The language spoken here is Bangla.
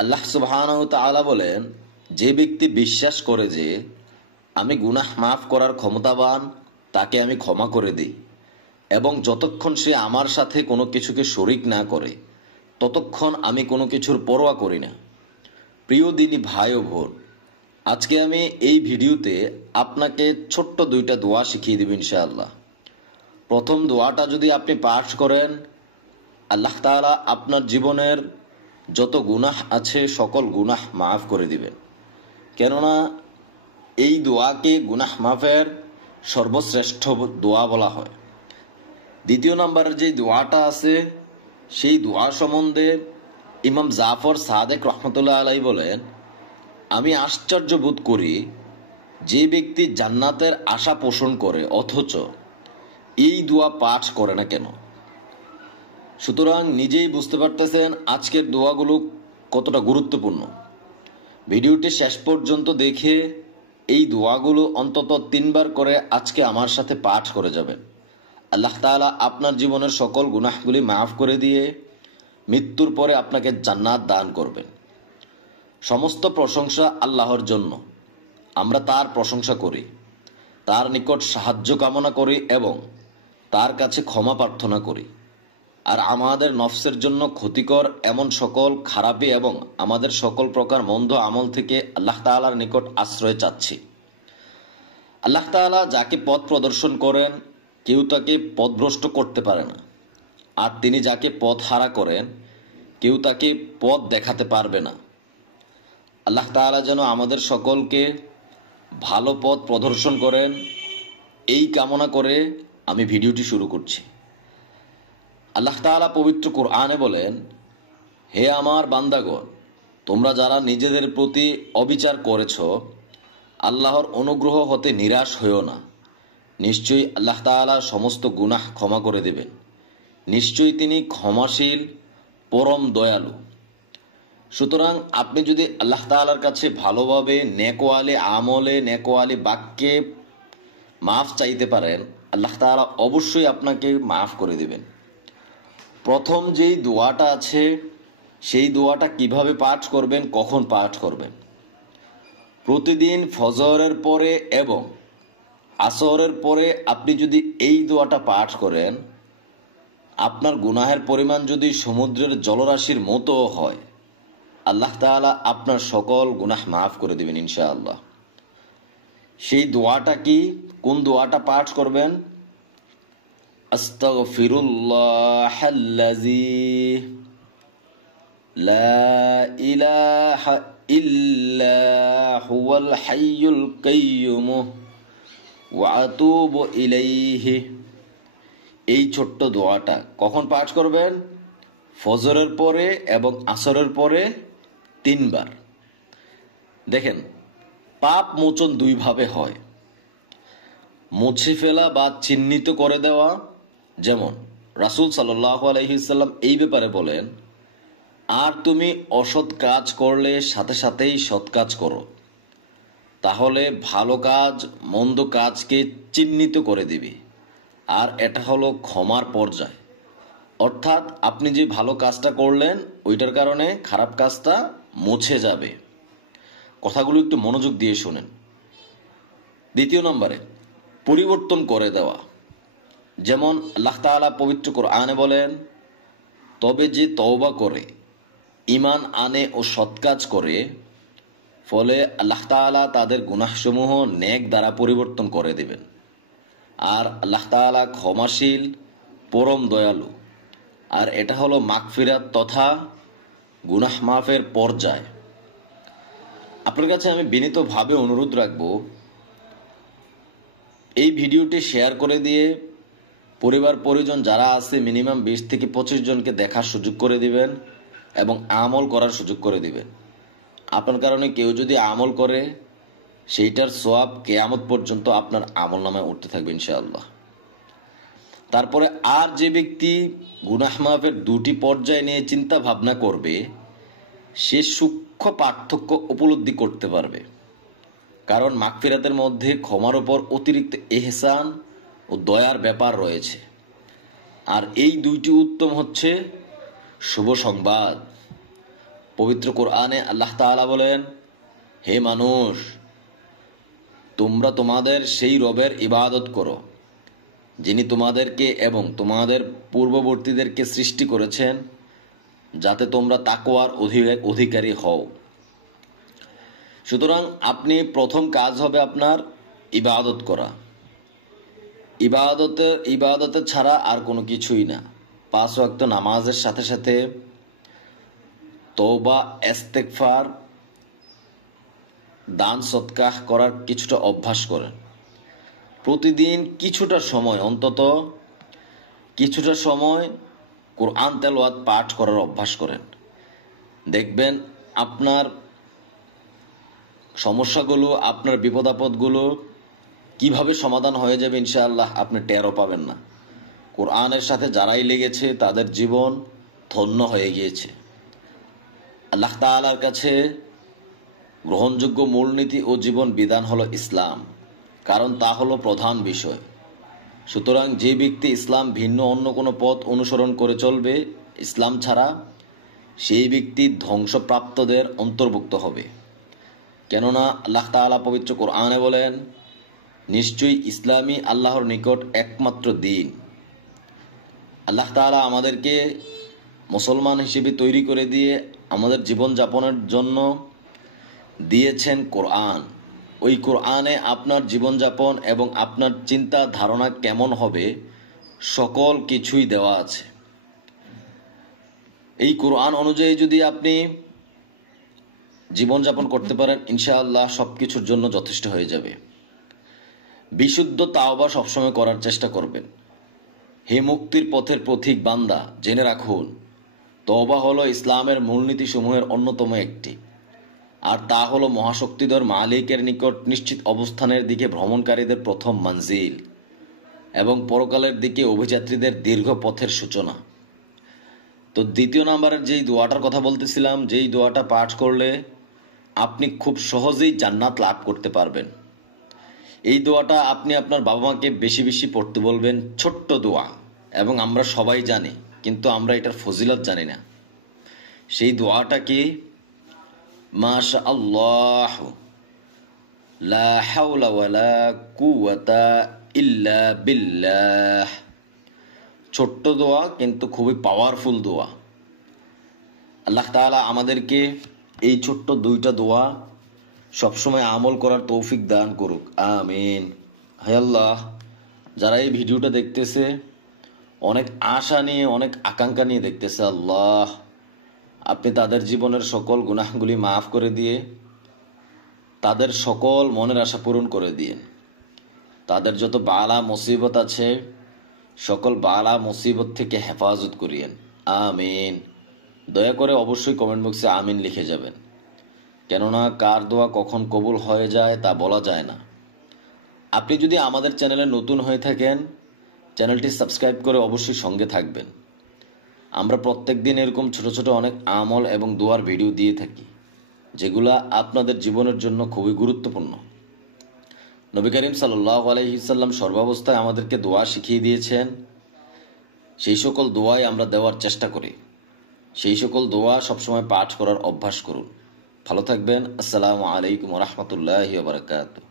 আল্লাহ সুবহানাহু ওয়া তাআলা বলেন, যে ব্যক্তি বিশ্বাস করে যে আমি গুনাহ মাফ করার ক্ষমতাবান, তাকে আমি ক্ষমা করে দিই, এবং যতক্ষণ সে আমার সাথে কোনো কিছুকে শরিক না করে ততক্ষণ আমি কোনো কিছুর পরোয়া করি না। প্রিয় দিনী ভাই ও বোন, আজকে আমি এই ভিডিওতে আপনাকে ছোট্ট দুইটা দোয়া শিখিয়ে দেব ইনশাআল্লাহ। প্রথম দোয়াটা যদি আপনি পাঠ করেন, আল্লাহ তাআলা আপনার জীবনের যত গুনাহ আছে সকল গুনাহ মাফ করে দিবেন। কেননা এই দোয়াকে গুনাহ মাফের সর্বশ্রেষ্ঠ দোয়া বলা হয়। দ্বিতীয় নম্বরের যে দোয়াটা আছে, সেই দোয়া সম্বন্ধে ইমাম জাফর সাদেক রহমতুল্লাহ আলাইহি বলেন, আমি আশ্চর্য বোধ করি যে ব্যক্তি জান্নাতের আশা পোষণ করে অথচ এই দোয়া পাঠ করে না কেন। সুতরাং নিজেই বুঝতে পারতেছেন আজকের দোয়াগুলো কতটা গুরুত্বপূর্ণ। ভিডিওটি শেষ পর্যন্ত দেখে এই দোয়াগুলো অন্তত 3 বার করে আজকে আমার সাথে পাঠ করে যাবেন। আল্লাহ তাআলা আপনার জীবনের সকল গুনাহগুলি মাফ করে দিয়ে মৃত্যুর পরে আপনাকে জান্নাত দান করবেন। সমস্ত প্রশংসা আল্লাহর জন্য। আমরা তার প্রশংসা করি, তার নিকট সাহায্য কামনা করি এবং তার কাছে ক্ষমা প্রার্থনা করি। আর আমাদের নফসের জন্য ক্ষতিকর এমন সকল খারাপি এবং আমাদের সকল প্রকার মন্দ আমল থেকে আল্লাহ তাআলার নিকট আশ্রয় চাচ্ছি। আল্লাহ তাআলা যাকে পথ প্রদর্শন করেন কেউ তাকে পথভ্রষ্ট করতে পারে না, আর তিনি যাকে পথ হারা করেন কেউ তাকে পথ দেখাতে পারবে না। আল্লাহ তাআলা যেন আমাদের সকলকে ভালো পথ প্রদর্শন করেন, এই কামনা করে আমি ভিডিওটি শুরু করছি। আল্লাহ তাআলা পবিত্র কোরআনে বলেন, হে আমার বান্দাগণ, তোমরা যারা নিজেদের প্রতি অবিচার করেছ আল্লাহর অনুগ্রহ হতে নিরাশ হইও না। নিশ্চয়ই আল্লাহ তাআলা সমস্ত গুনাহ ক্ষমা করে দেবেন। নিশ্চয়ই তিনি ক্ষমাশীল, পরম দয়ালু। সুতরাং আপনি যদি আল্লাহ তাআলার কাছে ভালোভাবে নেকওয়ালি আমলে নেকওয়ালি বাক্যে মাফ চাইতে পারেন, আল্লাহ তাআলা অবশ্যই আপনাকে মাফ করে দেবেন। প্রথম যেই দোয়াটা আছে সেই দোয়াটা কিভাবে পাঠ করবেন, কখন পাঠ করবেন? প্রতিদিন ফজরের পরে এবং আসরের পরে আপনি যদি এই দোয়াটা পাঠ করেন, আপনার গুনাহের পরিমাণ যদি সমুদ্রের জলরাশির মতো হয়, আল্লাহ তাআলা আপনার সকল গুনাহ মাফ করে দিবেন ইনশাআল্লাহ। সেই দোয়াটা কি, কোন দোয়াটা পাঠ করবেন? আস্তাগফিরুল্লাহাল্লাযী লা ইলাহা ইল্লা হুয়াল হাইয়ুল কাইয়্যুম ওয়া আতুবু ইলাইহি। এই ছোট্ট দোয়াটা কখন পাঠ করবেন? ফজরের পরে এবং আসরের পরে 3 বার। দেখেন, পাপ মোচন 2 ভাবে হয়, মুছে ফেলা বা চিহ্নিত করে দেওয়া। যেমন রাসূল সাল্লাল্লাহু আলাইহি ওয়াসাল্লাম এই ব্যাপারে বলেন, আর তুমি অসৎ কাজ করলে সাথে সাথেই সৎ কাজ করো, তাহলে ভালো কাজ মন্দ কাজকে চিহ্নিত করে দিবে, আর এটা হলো ক্ষমার পর্যায়। অর্থাৎ আপনি যে ভালো কাজটা করলেন ওইটার কারণে খারাপ কাজটা মুছে যাবে। কথাগুলো একটু মনোযোগ দিয়ে শুনেন। দ্বিতীয় নম্বরে পরিবর্তন করে দেওয়া। যেমন আল্লাহ তাআলা পবিত্র কোরআনে বলেন, তবে যে তওবা করে, ঈমান আনে ও সৎ কাজ করে, ফলে আল্লাহ তাআলা তাদের গুনাহসমূহ নেক দ্বারা পরিবর্তন করে দিবেন। আর আল্লাহ তাআলা ক্ষমাশীল, পরম দয়ালু। আর এটা হলো মাগফিরাত তথা গুনাহ মাফের পর্যায়। আপনার কাছে আমি বিনীতভাবে অনুরোধ রাখব, এই ভিডিওটি শেয়ার করে দিয়ে পরিবার পরিজন যারা আছে মিনিমাম 20 থেকে 25 জনকে দেখার সুযোগ করে দিবেন এবং আমল করার সুযোগ করে দিবেন। আপনার কারণে কেউ যদি আমল করে, সেইটার সওয়াব কিয়ামত পর্যন্ত আপনার আমল নামায় উঠতে থাকবে ইনশাআল্লাহ। তারপরে আর যে ব্যক্তি গুনাহ মাফের 2টি পর্যায় নিয়ে চিন্তা ভাবনা করবে, সে সূক্ষ্ম পার্থক্য উপলব্ধি করতে পারবে। কারণ মাগফিরাতের মধ্যে ক্ষমার উপর অতিরিক্ত ইহসান ও দয়ার ব্যাপার রয়েছে। আর এই 2টি উত্তম হচ্ছে শুভ সংবাদ। পবিত্র কোরআনে আল্লাহ তাআলা বলেন, হে মানুষ, তোমরা তোমাদের সেই রবের ইবাদত করো যিনি তোমাদেরকে এবং তোমাদের পূর্ববর্তীদেরকে সৃষ্টি করেছেন, যাতে তোমরা তাকওয়ার অধিকারী হও। সুতরাং আপনি প্রথম কাজ হবে আপনার ইবাদত করা। ইবাদতের ছাড়া আর কোনো কিছুই না। 5 ওয়াক্ত নামাজের সাথে সাথে তওবা, ইস্তেগফার, দান সদকাহ করার কিছুটা অভ্যাস করেন। প্রতিদিন কিছুটা সময়, অন্তত কিছুটা সময় কোরআন তেলাওয়াত পাঠ করার অভ্যাস করেন। দেখবেন আপনার সমস্যাগুলো, আপনার বিপদ আপদগুলো কিভাবে সমাধান হয়ে যাবে ইনশাআল্লাহ আপনি টেরও পাবেন না। কোরআনের সাথে যারাই লেগেছে তাদের জীবন ধন্য হয়ে গিয়েছে। আল্লাহ তাআলার কাছে গ্রহণযোগ্য মূলনীতি ও জীবন বিধান হলো ইসলাম, কারণ তা হলো প্রধান বিষয়। সুতরাং যে ব্যক্তি ইসলাম ভিন্ন অন্য কোনো পথ অনুসরণ করে চলবে ইসলাম ছাড়া, সেই ব্যক্তি ধ্বংসপ্রাপ্তদের অন্তর্ভুক্ত হবে। কেননা আল্লাহ তাআলা পবিত্র কোরআনে বলেন, নিশ্চয়ই ইসলামই আল্লাহর নিকট একমাত্র দিন। আল্লাহ তাআলা আমাদেরকে মুসলমান হিসেবে তৈরি করে দিয়ে আমাদের জীবনযাপনের জন্য দিয়েছেন কোরআন। ওই কোরআনে আপনার জীবনযাপন এবং আপনার চিন্তা ধারণা কেমন হবে সকল কিছুই দেওয়া আছে। এই কোরআন অনুযায়ী যদি আপনি জীবনযাপন করতে পারেন ইনশাআল্লাহ সবকিছুর জন্য যথেষ্ট হয়ে যাবে। বিশুদ্ধ তাওবা সবসময় করার চেষ্টা করবেন। হে মুক্তির পথের পথিক বান্দা, জেনে রাখুন তওবা হলো ইসলামের মূলনীতি সমূহের অন্যতম একটি, আর তা হলো মহাশক্তিধর মালিকের নিকট নিশ্চিত অবস্থানের দিকে ভ্রমণকারীদের প্রথম মঞ্জিল এবং পরকালের দিকে অভিযাত্রীদের দীর্ঘ পথের সূচনা। তো দ্বিতীয় নাম্বারের যেই দোয়াটার কথা বলতেছিলাম, যেই দোয়াটা পাঠ করলে আপনি খুব সহজেই জান্নাত লাভ করতে পারবেন, এই দোয়াটা আপনি আপনার বাবা মাকে বেশি বেশি পড়তে বলবেন। ছোট্ট দোয়া এবং আমরা সবাই জানি, কিন্তু আমরা এটার ফজিলত জানি না। সেই দোয়াটা কি? মাশা আল্লাহ লা হাওলা ওয়ালা কুওয়াতা ইল্লা বিল্লাহ। ছোট্ট দোয়া কিন্তু খুবই পাওয়ারফুল দোয়া। আল্লাহ তাআলা আমাদেরকে এই ছোট্ট 2টা দোয়া সবসময় আমল করার তৌফিক দান করুক, আমিন। হে আল্লাহ, যারা এই ভিডিওটা দেখতেছে অনেক আশা নিয়ে, অনেক আকাঙ্ক্ষা নিয়ে দেখতেছে, আল্লাহ আপনি তাদের জীবনের সকল গুনাহগুলি মাফ করে দিয়ে তাদের সকল মনের আশা পূরণ করে দিয়েন। তাদের যত বালা মুসিবত আছে সকল বালা মুসিবত থেকে হেফাজত করিয়েন, আমিন। দয়া করে অবশ্যই কমেন্ট বক্সে আমিন লিখে যাবেন, কেননা কার দোয়া কখন কবুল হয়ে যায় তা বলা যায় না। আপনি যদি আমাদের চ্যানেলে নতুন হয়ে থাকেন, চ্যানেলটি সাবস্ক্রাইব করে অবশ্যই সঙ্গে থাকবেন। আমরা প্রত্যেক দিন এরকম ছোট ছোট অনেক আমল এবং দোয়ার ভিডিও দিয়ে থাকি, যেগুলা আপনাদের জীবনের জন্য খুবই গুরুত্বপূর্ণ। নবী করিম সাল্লাল্লাহু আলাইহি ওয়াসাল্লাম সর্বাবস্থায় আমাদেরকে দোয়া শিখিয়ে দিয়েছেন। সেই সকল দোয়াই আমরা দেওয়ার চেষ্টা করি। সেই সকল দোয়া সবসময় পাঠ করার অভ্যাস করুন। ভালো থাকবেন। আসসালামু আলাইকুম ওয়া রাহমাতুল্লাহি ওয়া বারাকাতুহু।